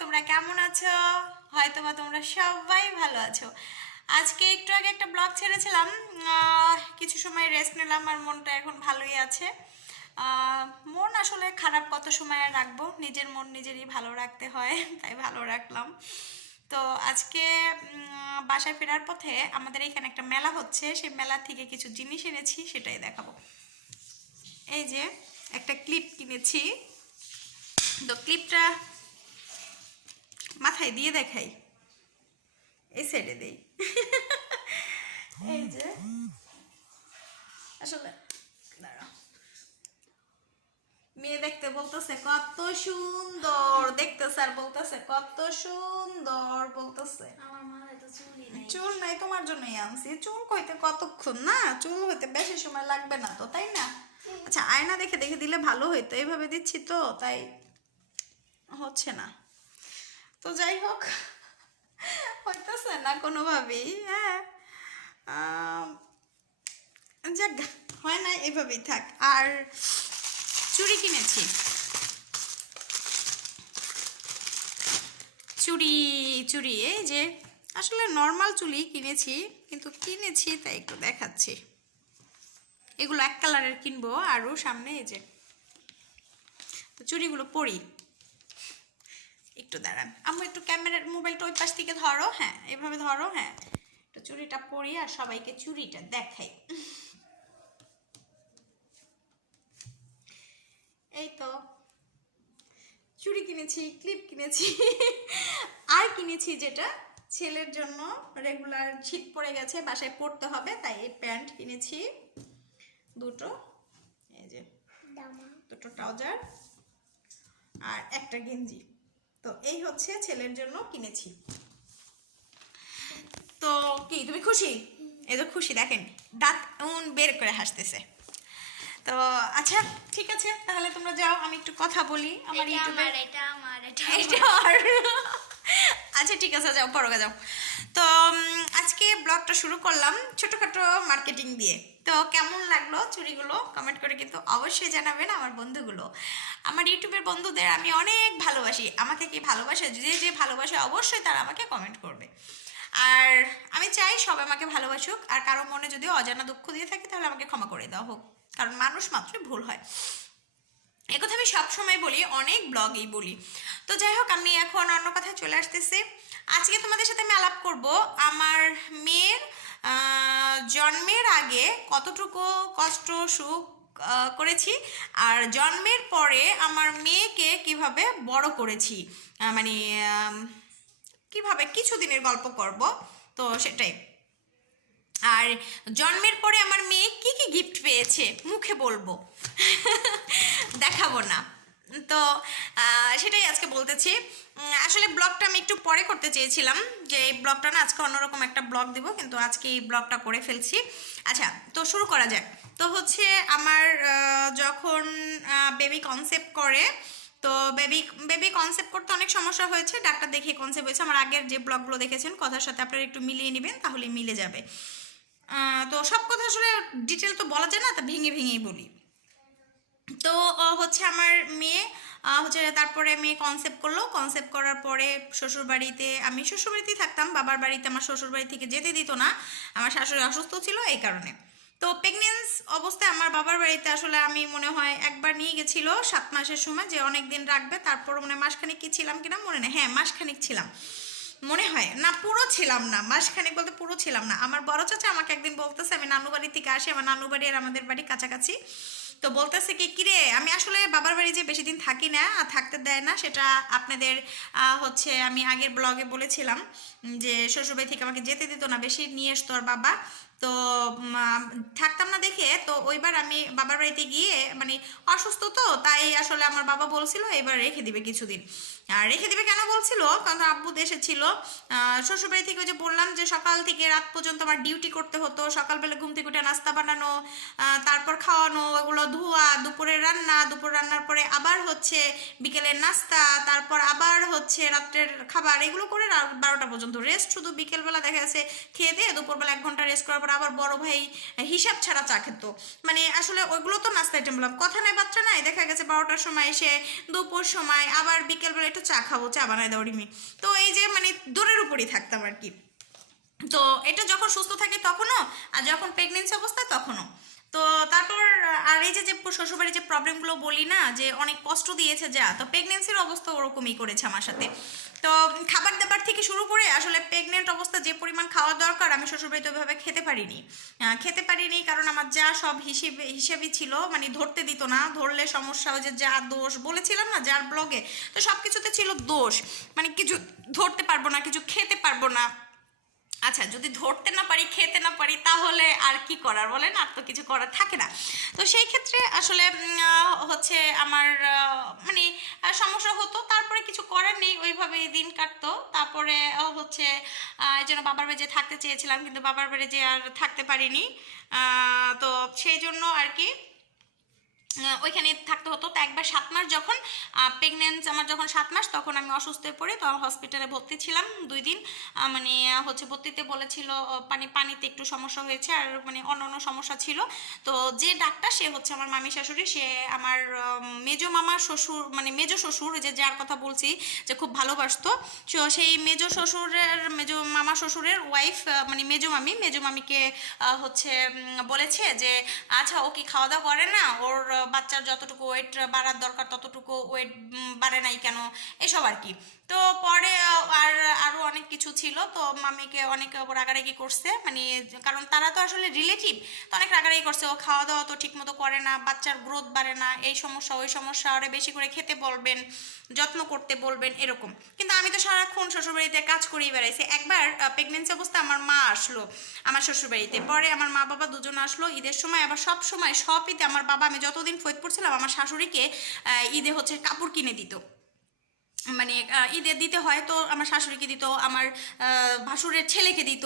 তোমরা কেমন আছো? হয়তোবা তোমরা সবাই ভালো আছো। আজকে একটু আগে একটা ব্লগ ছেড়েছিলাম, কিছু সময় রেস্ট নিলাম আর মনটা এখন ভালোই আছে। মন আসলে খারাপ কত সময় আর রাখবো, নিজের মন নিজেরই ভালো রাখতে হয়, তাই ভালো রাখলাম। তো আজকে বাসায় ফেরার পথে আমাদের এখানে একটা মেলা হচ্ছে, সেই মেলা থেকে কিছু জিনিস এনেছি, সেটাই দেখাবো। এই যে একটা ক্লিপ কিনেছি, তো ক্লিপটা মাথায় দিয়ে দেখাই, এই সাইডে দেই। এই যে আসলে দাঁড়াও, মেয়ে দেখতে বলতেছে কত সুন্দর দেখতেছে, আর বলতেছে কত সুন্দর বলতেছে। আমার মাথায় তো চুলই নাই। চুল নাই, তোমার জন্যই আনছি। চুল কইতে কতক্ষণ, না চুল হইতে বেশি সময় লাগবে না তো, তাই না? আচ্ছা, আয়না দেখে দেখে দিলে ভালো হইতো, এইভাবে দিচ্ছি তো তাই হচ্ছে না। তো যাই হোক, হইতেছে না কোনোভাবেই। হ্যাঁ, যাক, হয় না, এভাবেই থাক। আর চুড়ি কিনেছি, চুড়ি চুড়ি এই যে আসলে নর্মাল চুড়ি কিনেছি, কিন্তু কিনেছি তাই একটু দেখাচ্ছি। এগুলো এক কালারের কিনবো আরও সামনে। এই যে তো চুড়িগুলো পরি, একটু দাঁড়ান আম্মু, একটু ক্যামেরার মোবাইলটা ওই পাশ থেকে ধরো। হ্যাঁ, এভাবে ধরো। হ্যাঁ, একটু চুড়িটা পরি আর সবাইকে চুড়িটা দেখাই। এই তো চুড়ি কিনেছি, ক্লিপ কিনেছি, আর কিনেছি যেটা ছেলের জন্য রেগুলার শীত পড়ে গেছে, বাসায় পড়তে হবে, তাই এই প্যান্ট কিনেছি দুটো। এই যে দুটো ট্রাউজার আর একটা গেঞ্জি। তো এই হচ্ছে ছেলের জন্য কিনেছি। তো কি তুমি খুশি? এই তো খুশি, দেখেন দাঁত বের করে হাসতেছে। তো আচ্ছা ঠিক আছে, তাহলে তোমরা যাও, আমি একটু কথা বলি আমার ইউটিউবে। আচ্ছা ঠিক আছে, যাও পড়ো যাও। তো আজকে ব্লগটা শুরু করলাম ছোটোখাটো মার্কেটিং দিয়ে। তো কেমন লাগলো চুড়িগুলো কমেন্ট করে কিন্তু অবশ্যই জানাবেন। আমার বন্ধুগুলো, আমার ইউটিউবের বন্ধুদের আমি অনেক ভালোবাসি, আমাকে কি ভালোবাসে, যে যে ভালোবাসে অবশ্যই তারা আমাকে কমেন্ট করবে। আর আমি চাই সবাই আমাকে ভালোবাসুক, আর কারো মনে যদি অজানা দুঃখ দিয়ে থাকে তাহলে আমাকে ক্ষমা করে দেওয়া হোক, কারণ মানুষ মাত্রই ভুল হয়। একথা আমি সবসময় বলি, অনেক ব্লগেই বলি। তো যাই হোক, আমি এখন অন্য কথায় চলে আসতেছি। আজকে তোমাদের সাথে আমি আলাপ করব আমার মেয়ের জন্মের আগে কতটুকু কষ্ট সুখ করেছি, আর জন্মের পরে আমার মেয়েকে কিভাবে বড় করেছি, মানে কিভাবে কিছুদিনের গল্প করব, তো সেটাই। আর জন্মের পরে আমার মেয়ে কি কি গিফট পেয়েছে মুখে বলবো, দেখাবো না। তো সেটাই আজকে বলতেছি। আসলে ব্লগটা আমি একটু পরে করতে চেয়েছিলাম, যে এই ব্লগটা না আজকে অন্যরকম একটা ব্লগ দিব, কিন্তু আজকে এই ব্লগটা করে ফেলছি। আচ্ছা, তো শুরু করা যাক। তো হচ্ছে আমার যখন বেবি কনসেপ্ট করে, তো বেবি বেবি কনসেপ্ট করতে অনেক সমস্যা হয়েছে, ডাক্তার দেখে কনসেপ্ট হয়েছে। আমার আগের যে ব্লগগুলো দেখেছেন কথার সাথে আপনারা একটু মিলিয়ে নেবেন, তাহলে মিলে যাবে। তো সব কথা আসলে ডিটেল তো বলা যায় না, তা ভেঙে ভেঙেই বলি। তো হচ্ছে আমার মেয়ে হচ্ছে, তারপরে মেয়ে কনসেপ্ট করলো, কনসেপ্ট করার পরে শ্বশুরবাড়িতে, আমি শ্বশুরবাড়িতেই থাকতাম, বাবার বাড়িতে আমার শ্বশুরবাড়ি থেকে যেতে দিত না, আমার শাশুড়ি অসুস্থ ছিল এই কারণে। তো প্রেগনেন্স অবস্থায় আমার বাবার বাড়িতে আসলে আমি মনে হয় একবার নিয়ে গেছিলো 7 মাসের সময়, যে অনেক দিন রাখবে, তারপর মনে হয় মাসখানিক কি ছিলাম কিনা মনে নেই, হ্যাঁ মাসখানিক ছিলাম মনে হয়, না পুরো ছিলাম না, মাসখানেক বলতে পুরো ছিলাম না। আমার বড় চাচা আমাকে একদিন বলতেছে, আমি নানু বাড়ি থেকে আসি, আমার নানু বাড়ি আর আমাদের বাড়ি কাছাকাছি, তো বলতেছে কি কিরে, আমি আসলে বাবার বাড়ি যে বেশি দিন থাকি না, আর থাকতে দেয় না, সেটা আপনাদের হচ্ছে আমি আগের ব্লগে বলেছিলাম, যে শ্বশুরবাড়ি থেকে আমাকে যেতে দিত না বেশি, নিয়ে আসতো আর বাবা। তো থাকতাম না দেখে, তো ওইবার আমি বাবার বাড়িতে গিয়ে মানে অসুস্থ, তো তাই আসলে আমার বাবা বলছিল এবার রেখে দিবে কিছুদিন। আর রেখে দিবে কেন বলছিল, কারণ আব্বু দেশে ছিল। শ্বশুরবাড়ি থেকে ওই যে বললাম যে সকাল থেকে রাত পর্যন্ত আমার ডিউটি করতে হতো, সকালবেলা ঘুম থেকে উঠে নাস্তা বানানো, তারপর খাওয়ানো, এগুলো ধোয়া, দুপুরের রান্না, দুপুর রান্নার পরে আবার হচ্ছে বিকেলের নাস্তা, তারপর আবার হচ্ছে রাত্রের খাবার, এগুলো করে রাত 12টা পর্যন্ত রেস্ট, শুধু বিকেলবেলা দেখা যাচ্ছে খেয়ে দিয়ে দুপুরবেলা 1 ঘন্টা রেস্ট করার পর তারপর আবার বড় ভাই হিসাব ছাড়া চা খেত। মানে আসলে ওইগুলো তো নাস্তা আইটেম বললাম, কথা নাই বাচ্চা নাই, দেখা গেছে 12টার সময় এসে দুপুর সময় আবার বিকেলবেলা একটু চা খাবো, চা বানায় দাও রিমি। তো এই যে মানে দূরের উপরই থাকতাম আর কি। তো এটা যখন সুস্থ থাকে তখনও, আর যখন প্রেগনেন্সি অবস্থায় তখনও। তো তারপর আর এই যে যে শ্বশুরবাড়ির যে প্রবলেমগুলো বলি না, যে অনেক কষ্ট দিয়েছে, যা তো প্রেগনেন্সির অবস্থা ওরকমই করেছে আমার সাথে। তো খাবার দাবার থেকে শুরু করে আসলে প্রেগনেন্ট অবস্থা যে পরিমাণ খাওয়া দরকার আমি শ্বশুরবাড়িতে ওইভাবে খেতে পারিনি কারণ আমার যা সব হিসেবই ছিল, মানে ধরতে দিত না, ধরলে সমস্যা, ওই যে যা দোষ বলেছিলাম না যার ব্লগে, তো সব কিছুতে ছিল দোষ, মানে কিছু ধরতে পারবো না, কিছু খেতে পারবো না। আচ্ছা, যদি ধরতে না পারি, খেতে না পারি, তাহলে আর কি করার বলেন, আর তো কিছু করার থাকে না। তো সেই ক্ষেত্রে আসলে হচ্ছে আমার মানে সমস্যা হতো, তারপরে কিছু করার নেই, ওইভাবেই দিন কাটতো। তারপরে হচ্ছে এই জন্য বাবার বাড়ি যে থাকতে চেয়েছিলাম, কিন্তু বাবার বাড়ি যে আর থাকতে পারিনি। তো সেই জন্য আর কি ওইখানে থাকতে হতো। তো একবার 7 মাস যখন আমার যখন 7 মাস, তখন আমি অসুস্থ হয়ে পড়ি, তখন হসপিটালে ভর্তি ছিলাম 2 দিন। মানে হচ্ছে ভর্তিতে বলেছিল পানিতে একটু সমস্যা হয়েছে, আর মানে অন্য সমস্যা ছিল। তো যে ডাক্তার, সে হচ্ছে আমার মামি শাশুড়ি, সে আমার মেজো মামা শ্বশুর, মানে মেজো শ্বশুর, যে যার কথা বলছি যে খুব ভালোবাসতো, সেই মেজো মামা শ্বশুরের ওয়াইফ, মানে মেজো মামিকে হচ্ছে বলেছে যে আচ্ছা, ও কি খাওয়া দাওয়া করে না, ওর বাচ্চার যতটুকু ওয়েট বাড়ার দরকার ততটুকু ওয়েট বাড়ে নাই কেন, এসব আর কি। তো পরে আর আরও অনেক কিছু ছিল, তো মামিকে অনেক রাগারাগি করছে, মানে কারণ তারা তো আসলে রিলেটিভ, তো অনেক রাগারাগি করছে, ও খাওয়া দাওয়া তো ঠিক মতো করে না, বাচ্চার গ্রোথ বাড়ে না, এই সমস্যা ওই সমস্যা, আরে বেশি করে খেতে বলবেন, যত্ন করতে বলবেন, এরকম। কিন্তু আমি তো সারাক্ষণ শ্বশুরবাড়িতে কাজ করেই বেড়াইছি। একবার প্রেগনেন্সি অবস্থায় আমার মা আসলো আমার শ্বশুরবাড়িতে, পরে আমার মা বাবা দুজন আসলো ঈদের সময়, আবার সব ঈদে আমার বাবা, আমি যতদিন ফরিদপুর ছিলাম, আমার শাশুড়িকে ঈদে হচ্ছে কাপড় কিনে দিত, মানে ঈদে দিতে হয়, তো আমার শাশুড়িকে দিত, আমার ভাসুরের ছেলেকে দিত,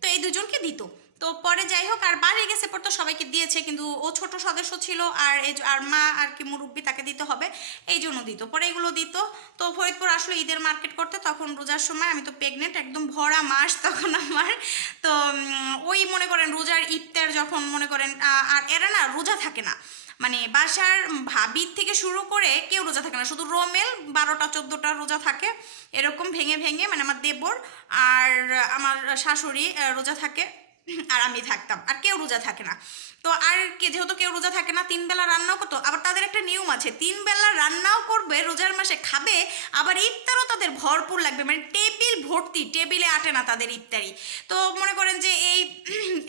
তো এই দুজনকে দিত। তো পরে যাই হোক, আর বাড়ি গেছে পর তো সবাইকে দিয়েছে, কিন্তু ও ছোট সদস্য ছিল, আর মা আর কি মুরব্বি, তাকে দিতে হবে, এই জন্য দিত, পরে এগুলো দিত। তো ফরিদপুর আসলো ঈদের মার্কেট করতে, তখন রোজার সময়, আমি তো প্রেগনেন্ট, একদম ভরা মাস তখন আমার। তো ওই মনে করেন রোজার ইফতার যখন মনে করেন, আর এরা না রোজা থাকে না, মানে বাসার ভাবির থেকে শুরু করে কেউ রোজা থাকে না, শুধু রোমেল 12টা 14টা রোজা থাকে, এরকম ভেঙে ভেঙে, মানে আমার দেবর আর আমার শাশুড়ি রোজা থাকে, আর আমি থাকতাম, আর কেউ রোজা থাকে না। তো আর যেহেতু কেউ রোজা থাকে না, 3 বেলা রান্নাও করতো, আবার তাদের একটা নিয়ম আছে, 3 বেলা রান্নাও করবে, রোজার মাসে খাবে, আবার ইফতারও তাদের ভরপুর লাগবে, মানে টেবিল ভর্তি, টেবিলে আটে না তাদের ইফতারি। তো মনে করেন যে এই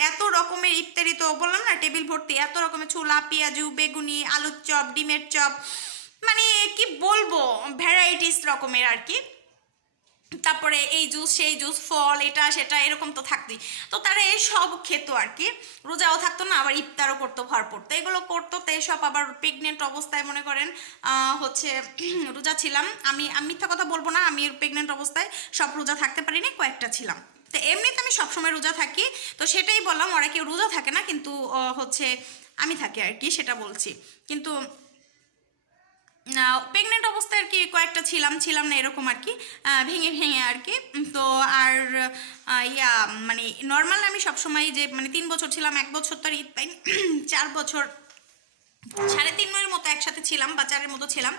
এত রকমের ইফতারি, তো বললাম না টেবিল ভর্তি, এত রকমের ছোলা, পেঁয়াজু, বেগুনি, আলুর চপ, ডিমের চপ, মানে কি বলবো, ভ্যারাইটিস রকমের আর কি। তারপরে এই জুস সেই জুস, ফল, এটা সেটা, এরকম তো থাকতই। তো তারা এই সব খেত আর কি, রোজাও থাকতো না, আবার ইফতারও করতো ভরপুর, তো এগুলো করতো। তো এইসব আবার প্রেগনেন্ট অবস্থায় মনে করেন হচ্ছে রোজা ছিলাম আমি মিথ্যা কথা বলবো না, আমি প্রেগনেন্ট অবস্থায় সব রোজা থাকতে পারিনি, কয়েকটা ছিলাম। তো এমনিতে আমি সবসময় রোজা থাকি, তো সেটাই বললাম, ওরা কেউ রোজা থাকে না, কিন্তু হচ্ছে আমি থাকি আর কি, সেটা বলছি। কিন্তু প্রেগনেন্ট অবস্থায় আর কি কয়েকটা ছিলাম না, এরকম আর কি, ভেঙে ভেঙে আর কি। তো আর মানে নর্মাল আমি সবসময় যে মানে 3 বছর ছিলাম, 1 বছর তো আর ঈদ পাইনি, 4 বছর 3.5 মতো একসাথে ছিলাম, বা 4-এর মতো ছিলাম।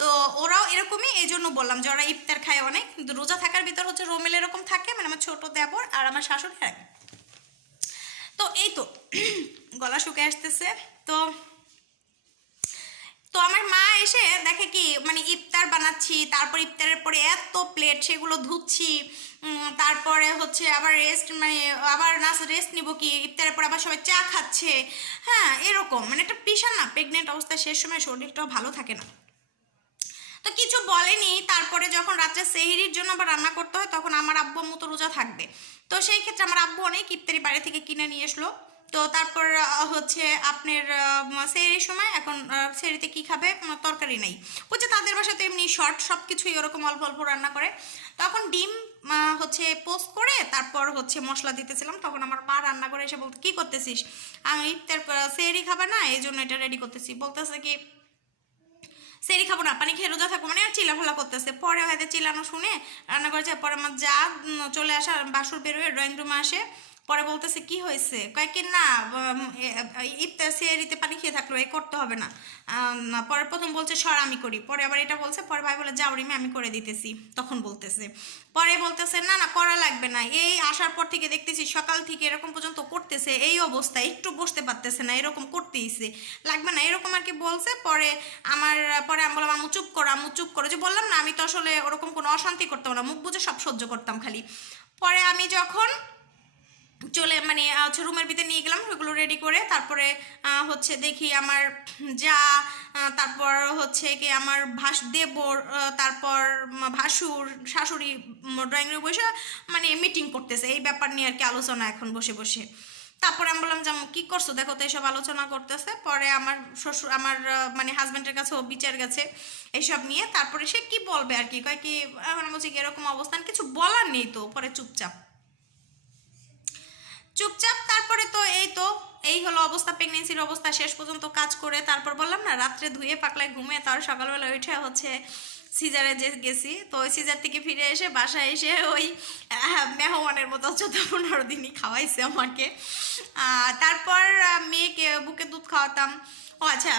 তো ওরাও এরকমই, এই জন্য বললাম যে ওরা ইফতার খায় অনেক, কিন্তু রোজা থাকার ভিতর হচ্ছে রোমেল এরকম থাকে, মানে আমার ছোট দেবর আর আমার শাশুড়ি আর। তো এই তো গলা শুকে আসতেছে। তো তো আমার মা এসে দেখে কি, মানে ইফতার বানাচ্ছি, তারপর ইফতারের পরে এত প্লেট, সেগুলো ধুচ্ছি, তারপরে হচ্ছে আবার রেস্ট, মানে আবার রেস্ট নিব, কি ইফতারের পর আবার সবাই চা খাচ্ছে, হ্যাঁ এরকম, মানে একটা বিশাল না, প্রেগনেন্ট অবস্থায় শেষ সময় শরীরটাও ভালো থাকে না। তো কিছু বলেনি। তারপরে যখন রাত্রে সেহরির জন্য আবার রান্না করতে হয়, তখন আমার আব্বু আম্মু তো রোজা থাকবে, তো সেই ক্ষেত্রে আমার আব্বু অনেক ইফতারি বাইরে থেকে কিনে নিয়ে আসলো। তো তারপর হচ্ছে আপনার সেহরির সময়, এখন সেহরিতে কি খাবে, তরকারি নেই, বুঝছে তাদের বাসায় তো এমনি শর্ট সব কিছুই ওরকম অল্প অল্প রান্না করে। তখন ডিম হচ্ছে পোস্ট করে, তারপর হচ্ছে মশলা দিতেছিলাম, তখন আমার মা রান্না করে এসে বলতে, কি করতেছিস, আমি ইফতার সেহরি খাবে না, এই জন্য এটা রেডি করতেছি। বলতেছে কি, সেরি খাবো না, পানি খেয়ে রোজা থাকবো, মানে আর চিল্লাফাল্লা করতেছে। পরে হয়তো চিল্লানো শুনে রান্না করেছে, পরে আমার যা চলে আসা, বাসুর বেরোয় ড্রয়িং রুমে আসে, পরে বলতেছে কি হয়েছে, কয় কি না ইফতার সিয়ারিতে পানি খেয়ে থাকলো, এ করতে হবে না। পরে প্রথম বলছে সর আমি করি, পরে আবার এটা বলছে, পরে ভাই বলে যাও রিমি আমি করে দিতেছি, তখন বলতেছে। পরে বলতেছে না না করা লাগবে না, এই আসার পর থেকে দেখতেছি সকাল থেকে এরকম পর্যন্ত করতেছে, এই অবস্থা একটু বসতে পারতেছে না, এরকম করতেইছে, লাগবে না এরকম আর কি বলছে। পরে আমি বললাম আম্মু চুপ করো, আম্মু চুপ করো, যে বললাম না আমি তো আসলে ওরকম কোনো অশান্তি করতাম না, মুখ বুঝে সব সহ্য করতাম খালি। পরে আমি যখন চলে মানে হচ্ছে রুমের ভিতরে নিয়ে গেলাম ওইগুলো রেডি করে, তারপরে হচ্ছে দেখি আমার যা, তারপর হচ্ছে কি আমার দেবর, তারপর ভাসুর শাশুড়ি ড্রয়িং রুমে বসে মানে মিটিং করতেছে এই ব্যাপার নিয়ে আর কি, আলোচনা এখন বসে বসে। তারপরে আমি বললাম যে কি করছো দেখো তো, এইসব আলোচনা করতেছে। পরে আমার শ্বশুর আমার মানে হাজব্যান্ডের কাছে ও বিচার গেছে এইসব নিয়ে, তারপরে সে কি বলবে আর কি, কয় কি আমার বলছি কি এরকম অবস্থান কিছু বলার নেই তো, পরে চুপচাপ। তারপরে তো এই হলো অবস্থা, প্রেগনেন্সির অবস্থা। শেষ পর্যন্ত কাজ করে তারপর বললাম না রাত্রে ধুয়ে পাকলায় ঘুমিয়ে তার সকালবেলা উঠে হচ্ছে সিজারে যে গেছি, তো ওই সিজার থেকে ফিরে এসে বাসায় এসে ওই মেহমানের মতো 14-15 দিনই খাওয়াইছে আমাকে। তারপর মেয়েকে বুকে দুধ খাওয়াতাম। ও আচ্ছা,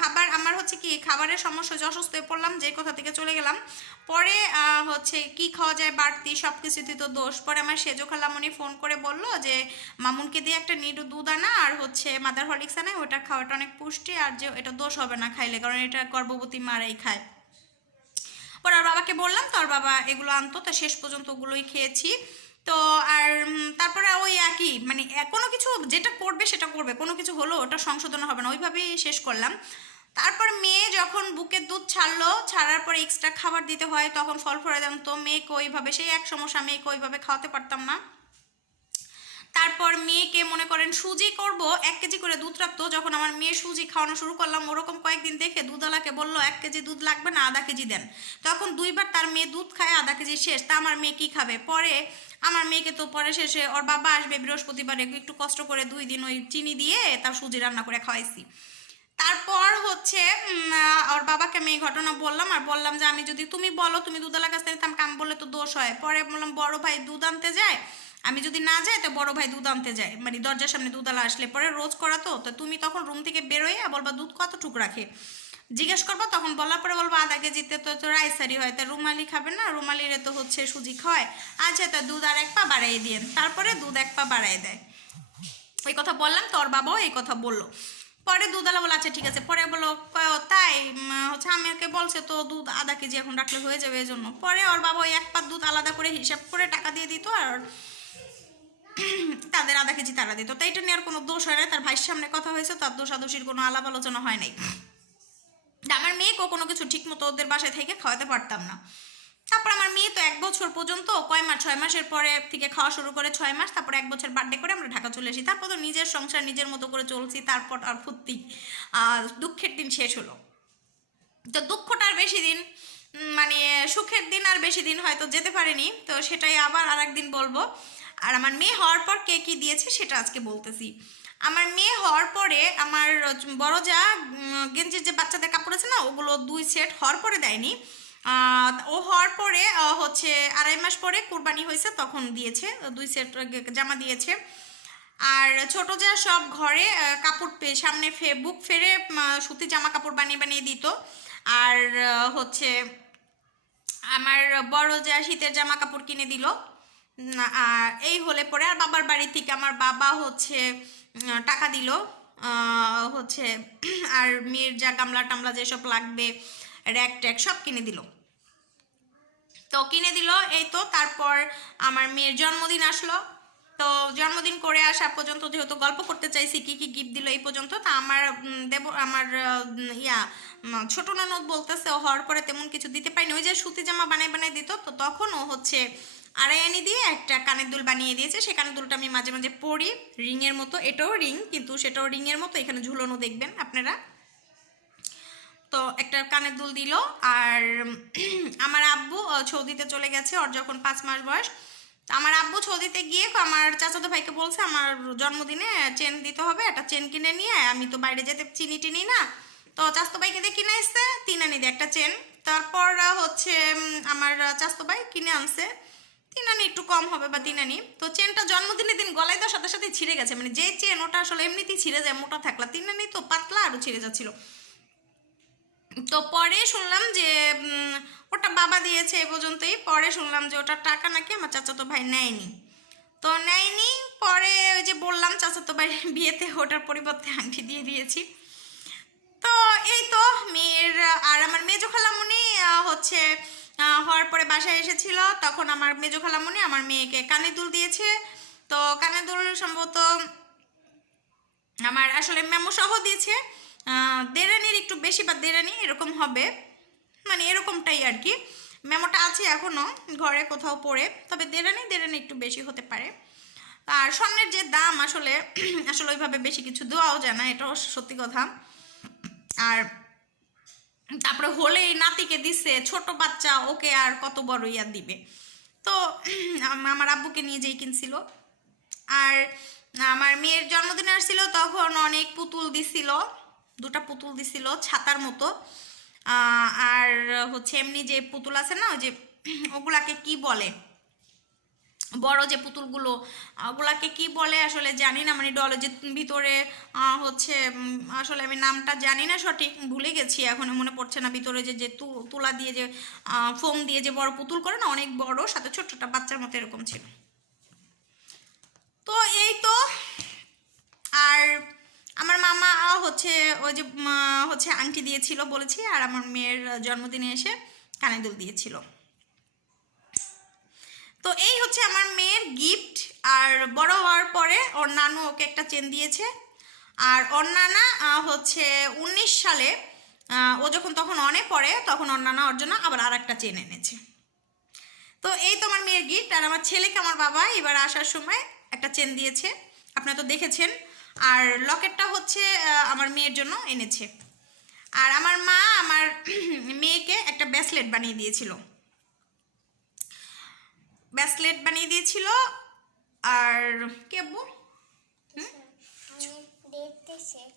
খাবার আমার হচ্ছে কি খাবারের সমস্যা, অসুস্থ হয়ে পড়লাম, যে কথা থেকে চলে গেলাম। পরে হচ্ছে কি খাওয়া যায় বাড়তি সব কিছুতেই তো দোষ। পরে আমার সেজো খালামণি ফোন করে বললো যে মামুনকে দিয়ে একটা নিডু দুধ আনা আর হচ্ছে মাদার হরলিক্স আনা, ওটা খাওয়াটা অনেক পুষ্টি, আর যে এটা দোষ হবে না খাইলে, কারণ এটা গর্ভবতী মারাই খায়। পরে আর বাবাকে বললাম, তো আর বাবা এগুলো আনতো, তো শেষ পর্যন্ত ওগুলোই খেয়েছি। তো আর তারপরে ওই একই মানে কোনো কিছু যেটা করবে সেটা করবে, কোনো কিছু হলো ওটা সংশোধন হবে না, ওইভাবেই শেষ করলাম। তারপর মেয়ে যখন বুকের দুধ ছাড়লো, ছাড়ার পরে এক্সট্রা খাবার দিতে হয়, তখন ফল ফলে দাম, তো মেয়েকে ওইভাবে সেই এক সমস্যা, মেয়েকে ওইভাবে খাওয়াতে পারতাম না। তারপর মেয়েকে মনে করেন সুজি করব, 1 কেজি করে দুধ রাখতো, যখন আমার মেয়ে সুজি খাওয়ানো শুরু করলাম ওরকম কয়েকদিন দেখে দুধওয়ালাকে বললো 1 কেজি দুধ লাগবে না, আধা কেজি দেন। তখন 2বার তার মেয়ে দুধ খায়, আধা কেজি শেষ, তা আমার মেয়ে কি খাবে? পরে আমার মেয়েকে তো পরে শেষে ওর বাবা আসবে বৃহস্পতিবারে, একটু কষ্ট করে 2 দিন ওই চিনি দিয়ে তার সুজি রান্না করে খাওয়াইছি। তারপর হচ্ছে ওর বাবাকে আমি এই ঘটনা বললাম, আর বললাম যে আমি যদি তুমি বলো তুমি দুধওয়ালার কাছ থেকে আমি বললে তো দোষ হয়। পরে বললাম বড় ভাই দুধ আনতে যায়, আমি যদি না যাই তো বড় ভাই দুধ আনতে যায়, মানে দরজার সামনে দুধওয়ালা আসলে পরে রোজ করা, তো তুমি তখন রুম থেকে বেরোয় বলবা দুধ কতটুক রাখে, জিজ্ঞেস করবো, তখন বলার পরে বলবো আধা কেজিতে তো রাইসারি হয়, তা রুমালি খাবে না, রুমালিরে তো হচ্ছে সুজি খাওয়ায়, আচ্ছা তো দুধ আর 1 পা বাড়াই দিয়েন। তারপরে দুধ 1 পা বাড়াই দেয়, এই কথা বললাম, তো ওর বাবাও এই কথা বললো। পরে দুধওয়ালা বলে আচ্ছা ঠিক আছে। পরে বলো তাই হচ্ছে আমাকে বলছে তো দুধ আধা কেজি এখন রাখলে হয়ে যাবে এই জন্য। পরে ওর বাবা ওই 1 পাত দুধ আলাদা করে হিসাব করে টাকা দিয়ে দিত, আর তাদের আধা কেজি তারা দিত। তাই এটা নিয়ে আর কোনো দোষ হয় না, তার ভাইয়ের সামনে কথা হয়েছে, তার দোষাদোষির কোনো আলাপ আলোচনা হয় নাই। আমার মেয়েকেও কোনো কিছু ঠিক মতো ওদের বাসায় থেকে খাওয়াতে পারতাম না। তারপর আমার মেয়ে তো 1 বছর পর্যন্ত কয় মাস 6 মাসের পরে থেকে খাওয়া শুরু করে 6 মাস, তারপর 1 বছর বার্থডে করে আমরা ঢাকা চলে আসি। তারপর তো নিজের সংসার নিজের মতো করে চলছি। তারপর আর ফুর্তি দুঃখের দিন শেষ হলো। তো দুঃখটা আর বেশি দিন মানে সুখের দিন আর বেশি দিন হয়তো যেতে পারেনি, তো সেটাই আবার আর একদিন বলবো। আর আমার মেয়ে হওয়ার পর কে কী দিয়েছে সেটা আজকে বলতেছি। আমার মেয়ে হওয়ার পরে আমার বড় যা গেঞ্জির যে বাচ্চাদের কাপড় আছে না, ওগুলো 2 সেট হওয়ার পরে দেয়নি, ও হওয়ার পরে হচ্ছে 2.5 মাস পরে কুরবানি হয়েছে তখন দিয়েছে, 2 সেট জামা দিয়েছে। আর ছোট যা সব ঘরে কাপড় সামনে বুক ফেরে সুতি জামা কাপড় বানিয়ে বানিয়ে দিত। আর হচ্ছে আমার বড় যা শীতের জামা কাপড় কিনে দিল। আর এই হলে পরে আর বাবার বাড়ি থেকে আমার বাবা হচ্ছে টাকা দিল হচ্ছে, আর মেয়ের যা গামলা টামলা যেসব লাগবে র্যাক ট্যাক সব কিনে দিল। তো কিনে দিল এই তো। তারপর আমার মেয়ের জন্মদিন আসলো, তো জন্মদিন করে আসা পর্যন্ত যেহেতু গল্প করতে চাইছি কি কি গিফট দিল এই পর্যন্ত, তা আমার আমার ছোট ননদ বলতেছে ও হওয়ার পরে তেমন কিছু দিতে পারিনি, ওই যে সুতি জামা বানাই বানাই দিত, তো তখন ও হচ্ছে 2.5 আনি দিয়ে একটা কানের দুল বানিয়ে দিয়েছে। সেই কানের দুলটা আমি মাঝে মাঝে পরি, রিংয়ের মতো, এটাও রিং কিন্তু সেটাও রিংয়ের মতো, এখানে ঝুলানো দেখবেন আপনারা। তো একটা কানের দুল দিল। আর আমার আব্বু সৌদিতে চলে গেছে, ওর যখন 5 মাস বয়স, আমার আব্বু সৌদিতে গিয়ে আমার চাচাতো ভাইকে বলছে আমার জন্মদিনে চেন দিতে হবে, একটা চেন কিনে নিয়ে, আমি তো বাইরে যেতে চিনি টিনি না, তো চাচাতো ভাইকে দিয়ে কিনে আসছে 3 আনি দিয়ে একটা চেন। তারপর হচ্ছে আমার চাচাতো ভাই কিনে আনছে তিন আনি একটু কম হবে বা 3 আনি। তো চেনটা জন্মদিনের দিন গলায় দেওয়ার সাথে সাথে ছিঁড়ে গেছে, মানে যে চেন ওটা আসলে এমনিতেই ছিঁড়ে যায় মোটা থাকলা, 3 আনি তো পাতলা আরও ছিঁড়ে যাচ্ছিল। তো পরে শুনলাম যে ওটা বাবা দিয়েছে এ পর্যন্তই। পরে শুনলাম যে ওটা টাকা নাকি আমার চাচাতো ভাই নেয়নি। তো নেয়নি, পরে ওই যে বললাম চাচাতো ভাই বিয়েতে ওটার পরিবর্তে আংটি দিয়ে দিয়েছি। তো এই তো মেয়ের আর আমার মেজো খালামণি হচ্ছে হওয়ার পরে বাসায় এসেছিল, তখন আমার মেজো খালামণি আমার মেয়েকে কানে দুল দিয়েছে। তো কানে দুল সম্ভবত আমার আসলে মেমো সহ দিয়েছে, দেড়ানির একটু বেশি বা দেড়ানি এরকম হবে, মানে এরকমটাই আর কি। মেমোটা আছে এখনও ঘরে কোথাও পড়ে, তবে দেড়ানি একটু বেশি হতে পারে। আর স্বর্ণের যে দাম আসলে আসলে ওইভাবে বেশি কিছু দেওয়াও যায় না, এটাও সত্যি কথা। আর তারপরে হলেই নাতিকে দিছে, ছোট বাচ্চা, ওকে আর কত বড় ইয়া দিবে। তো আমার আব্বুকে নিয়ে যেই কিনছিল। আর আমার মেয়ের জন্মদিনে আসছিল তখন অনেক পুতুল দিছিল, 2টা পুতুল দিছিল ছাতার মতো। আর হচ্ছে এমনি যে পুতুল আছে না ওই যে ওগুলাকে কি বলে, বড় যে পুতুলগুলো, ওগুলাকে কি বলে আসলে জানি না, মানে ডলের যে ভিতরে হচ্ছে আসলে আমি নামটা জানি না সঠিক, ভুলে গেছি এখন, মনে পড়ছে না। ভিতরে যে যে তুলা দিয়ে যে ফোম দিয়ে যে বড় পুতুল করে না, অনেক বড়, সাথে ছোট ছোট বাচ্চার মতো এরকম ছিল। তো এই তো। আর আমার মামা হচ্ছে ওই যে হচ্ছে আংটি দিয়েছিল বলেছি, আর আমার মেয়ের জন্মদিনে এসে কানে দুল দিয়েছিল। তো এই হচ্ছে আমার মেয়ের গিফট। আর বড় হওয়ার পরে ওর নানু ওকে একটা চেন দিয়েছে। আর ওর নানা হচ্ছে 19 সালে ও যখন তখন অনে পড়ে, তখন ওর নানা ওর জন্য আবার আর একটা চেন এনেছে। তো এই তো আমার মেয়ের গিফট। আর আমার ছেলেকে আমার বাবা এবার আসার সময় একটা চেন দিয়েছে, আপনারা তো দেখেছেন। আর লকেটটা হচ্ছে আমার মেয়ের জন্য এনেছে। আর আমার মা আমার মেয়েকে একটা ব্রেসলেট বানিয়ে দিয়েছিল, আর কে আব্বু?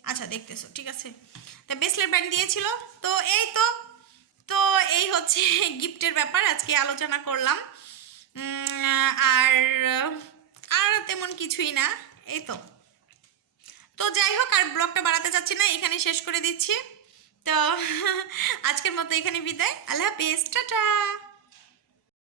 আচ্ছা দেখতেছো, ঠিক আছে। তা ব্রেসলেট বানিয়ে দিয়েছিল। তো এই তো। তো এই হচ্ছে গিফটের ব্যাপার আজকে আলোচনা করলাম। আর আর তেমন কিছুই না, এই তো। তো যাই হোক, আর ব্লগটা বাড়াতে চাচ্ছি না, এখানে শেষ করে দিচ্ছি। তো আজকের মতো এখানে বিদায়, আল্লাহ হাফেজ, টাটা।